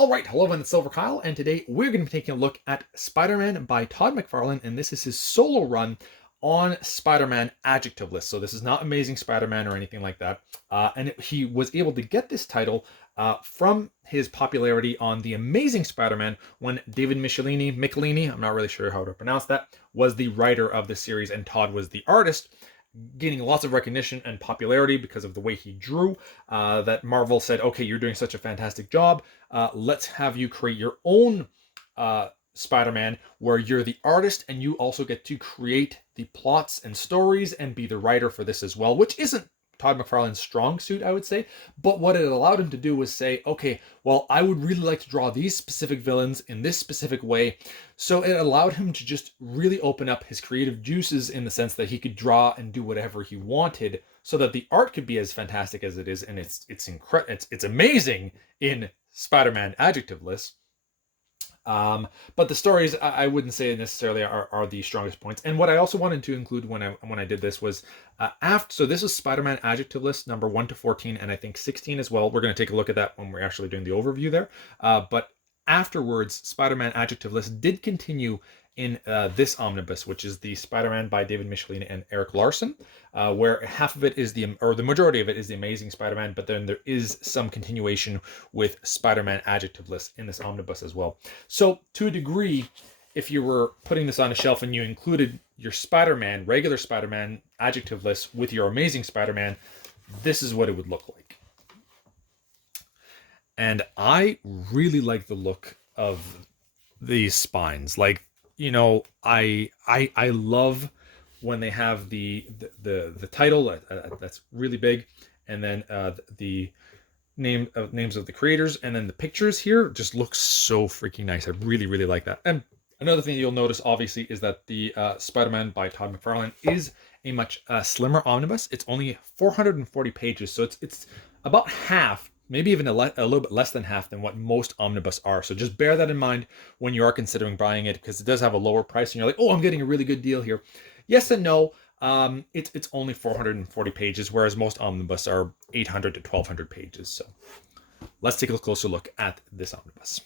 All right, hello, I'm silverkyle, and today we're going to be taking a look at Spider-Man by Todd McFarlane, and this is his solo run on Spider-Man Adjective List. So this is not Amazing Spider-Man or anything like that. He was able to get this title from his popularity on The Amazing Spider-Man when David Michelini, I'm not really sure how to pronounce that, was the writer of the series and Todd was the artist, gaining lots of recognition and popularity because of the way he drew, that Marvel said, okay, you're doing such a fantastic job. Let's have you create your own Spider-Man where you're the artist and you also get to create the plots and stories and be the writer for this as well, which isn't Todd McFarlane's strong suit, I would say. But what it allowed him to do was say, okay, well, I would really like to draw these specific villains in this specific way. So it allowed him to just really open up his creative juices in the sense that he could draw and do whatever he wanted so that the art could be as fantastic as it is. And it's amazing in Spider-Man Adjective List. But the stories, I wouldn't say necessarily are the strongest points. And what I also wanted to include when I did this was so this is Spider-Man Adjective List number 1 to 14, and I think 16 as well. We're going to take a look at that when we're actually doing the overview there. But afterwards, Spider-Man Adjective List did continue in this omnibus, which is the Spider-Man by David Michelini and Eric Larson, where half of it is the majority of it is the Amazing Spider-Man, but then there is some continuation with Spider-Man Adjective List in this omnibus as well. So to a degree, if you were putting this on a shelf and you included your Spider-Man, regular Spider-Man Adjective List with your Amazing Spider-Man, this is what it would look like. And I really like the look of these spines. Like, you know, I love when they have the title that's really big, and then the names of the creators, and then the pictures here just look so freaking nice. I really like that. And another thing you'll notice, obviously, is that the Spider-Man by Todd McFarlane is a much slimmer omnibus. It's only 440 pages, so it's about half, maybe even a little bit less than half than what most omnibus are. So just bear that in mind when you are considering buying it, because it does have a lower price and you're like, oh, I'm getting a really good deal here. Yes and no. It's only 440 pages, whereas most omnibus are 800 to 1200 pages. So let's take a closer look at this omnibus.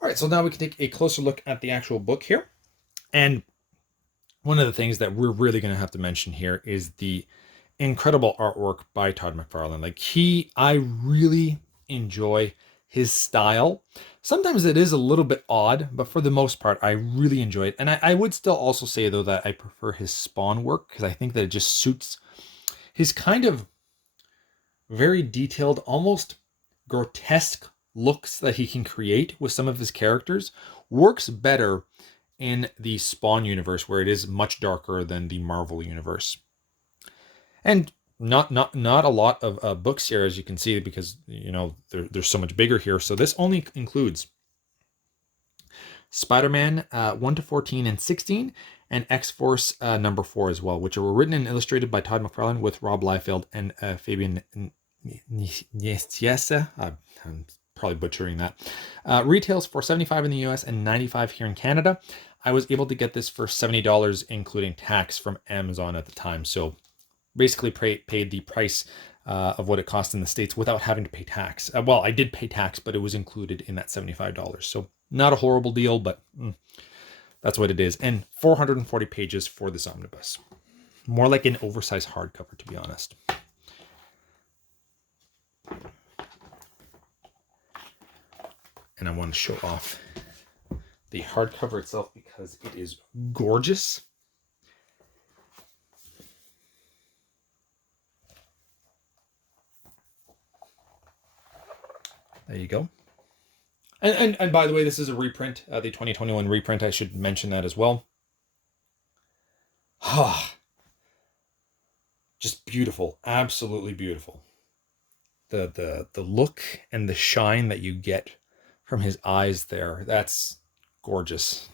All right, so now we can take a closer look at the actual book here. And one of the things that we're really going to have to mention here is the incredible artwork by Todd McFarlane. Like, I really enjoy his style. Sometimes it is a little bit odd, but for the most part, I really enjoy it. And I would still also say, though, that I prefer his Spawn work because I think that it just suits his kind of very detailed, almost grotesque looks that he can create with some of his characters works better in the Spawn universe, where it is much darker than the Marvel universe. And not a lot of books here, as you can see, because, you know, they're so much bigger here. So this only includes Spider-Man 1 to 14 and 16, and X-Force number 4 as well, which were written and illustrated by Todd McFarlane with Rob Liefeld and Fabian Nicieza. I'm probably butchering that. Retails for $75 in the US and $95 here in Canada. I was able to get this for $70, including tax, from Amazon at the time. So basically paid the price of what it cost in the States without having to pay tax. Well, I did pay tax, but it was included in that $75. So not a horrible deal, but that's what it is. And 440 pages for this omnibus. More like an oversized hardcover, to be honest. And I want to show off the hardcover itself because it is gorgeous. There you go. And by the way, this is a reprint, the 2021 reprint. I should mention that as well. Just beautiful, absolutely beautiful. The look and the shine that you get from his eyes there, that's gorgeous.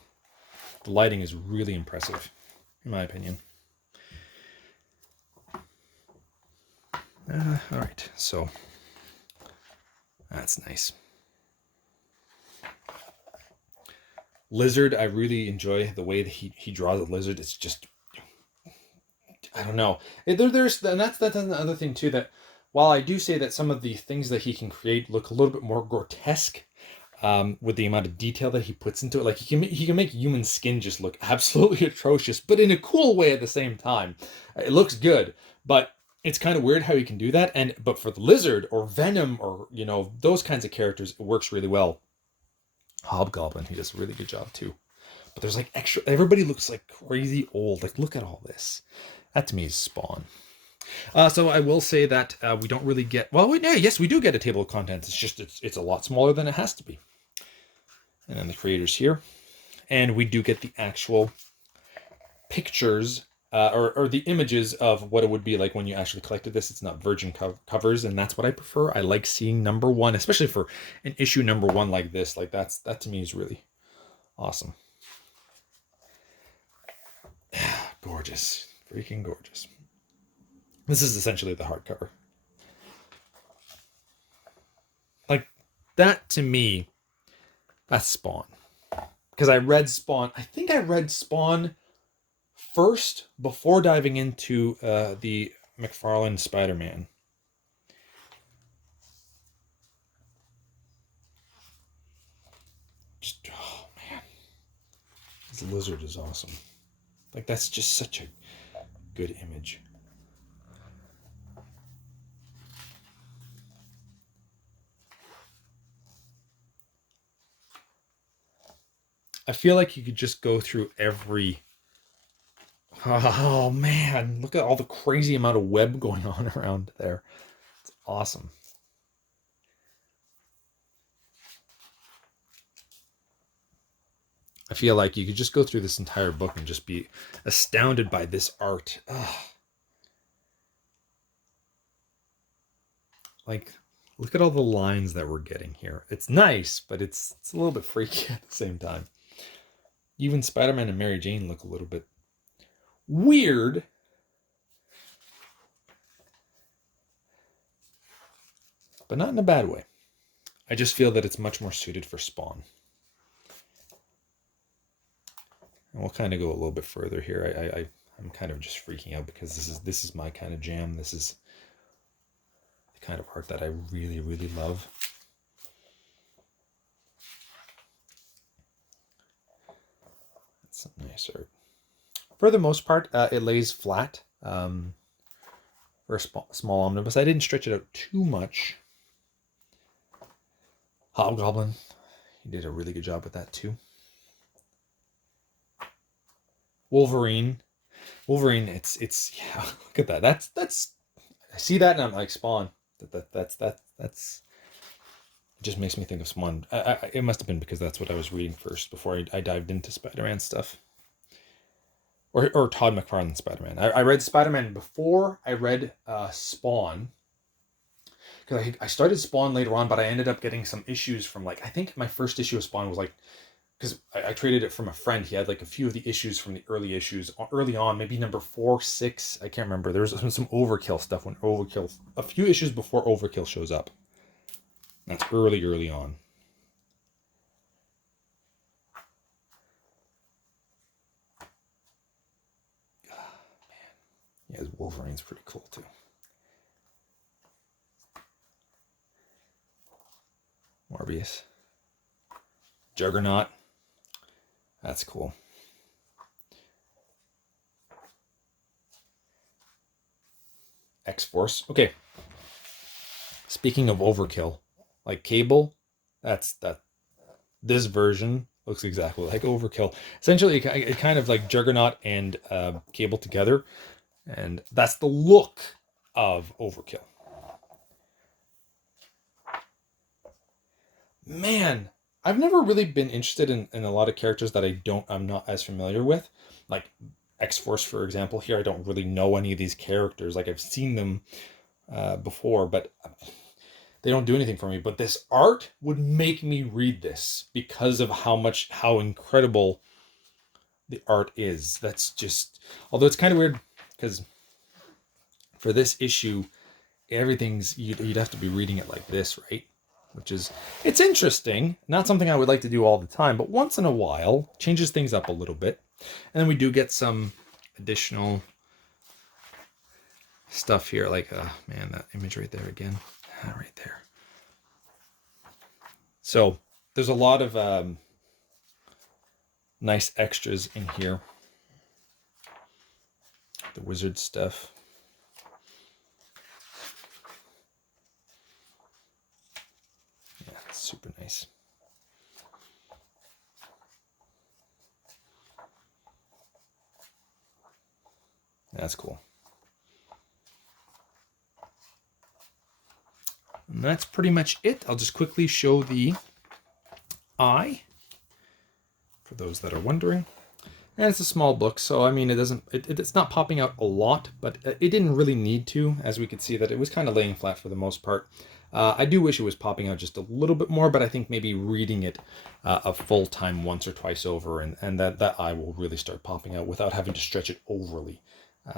The lighting is really impressive, in my opinion. All right, so that's nice. Lizard, I really enjoy the way that he draws a lizard. It's just, I don't know. And that's another thing too, that while I do say that some of the things that he can create look a little bit more grotesque, with the amount of detail that he puts into it, like he can make human skin just look absolutely atrocious, but in a cool way at the same time. It looks good, but it's kind of weird how he can do that. But for the Lizard or Venom or those kinds of characters, it works really well. Hobgoblin, he does a really good job too. But there's like extra. Everybody looks like crazy old. Like, look at all this. That to me is Spawn. So I will say that we don't really get. Well, yes, we do get a table of contents. It's just it's a lot smaller than it has to be. And then the creators here, and we do get the actual pictures or the images of what it would be like when you actually collected this. It's not virgin covers, and that's what I prefer. I like seeing number one, especially for an issue number one like this. Like that to me is really awesome. Gorgeous, freaking gorgeous. This is essentially the hardcover. Like that to me, that's Spawn. Because I read Spawn. I think I read Spawn first before diving into the McFarlane Spider-Man. Oh man, this lizard is awesome. Like that's just such a good image. I feel like you could just go through every. Oh man, look at all the crazy amount of web going on around there. It's awesome. I feel like you could just go through this entire book and just be astounded by this art. Ugh. Like, look at all the lines that we're getting here. It's nice, but it's a little bit freaky at the same time. Even Spider-Man and Mary Jane look a little bit weird. But not in a bad way. I just feel that it's much more suited for Spawn. And we'll kind of go a little bit further here. I'm kind of just freaking out because this is my kind of jam. This is the kind of art that I really, really love. That's some nice art. For the most part, it lays flat for a small omnibus. I didn't stretch it out too much. Hobgoblin, he did a really good job with that too. Wolverine, it's yeah. Look at that. That's. I see that and I'm like Spawn. That's. It just makes me think of Spawn. It must have been because that's what I was reading first before I dived into Spider-Man stuff. Or Todd McFarlane Spider-Man. I read Spider-Man before I read Spawn. Because I started Spawn later on, but I ended up getting some issues from I think my first issue of Spawn was because I traded it from a friend. He had a few of the issues from the early issues early on, maybe number 4, 6. I can't remember. There was some Overkill stuff when Overkill, a few issues before Overkill shows up. That's early on. Yeah, Wolverine's pretty cool too. Morbius. Juggernaut. That's cool. X-Force. Okay. Speaking of overkill, Cable, this version looks exactly like Overkill. Essentially, it kind of like Juggernaut and Cable together. And that's the look of Overkill. Man, I've never really been interested in a lot of characters that I'm not as familiar with. Like X-Force, for example. Here, I don't really know any of these characters. I've seen them before, but they don't do anything for me. But this art would make me read this because of how incredible the art is. That's just, although it's kind of weird because for this issue, everything's, you'd have to be reading it like this, right? It's interesting. Not something I would like to do all the time, but once in a while, changes things up a little bit. And then we do get some additional stuff here. Like, man, that image right there again. Right there. So there's a lot of nice extras in here. The wizard stuff. Yeah, it's super nice. That's cool. And that's pretty much it. I'll just quickly show the eye for those that are wondering. And it's a small book, so I mean, it's not popping out a lot, but it didn't really need to, as we could see that it was kind of laying flat for the most part. I do wish it was popping out just a little bit more, but I think maybe reading it a full time once or twice over, and that eye will really start popping out without having to stretch it overly.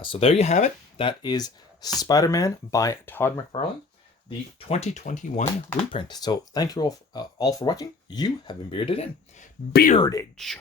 So there you have it. That is Spider-Man by Todd McFarlane, the 2021 reprint. So thank you all for watching. You have been bearded in. Beardage!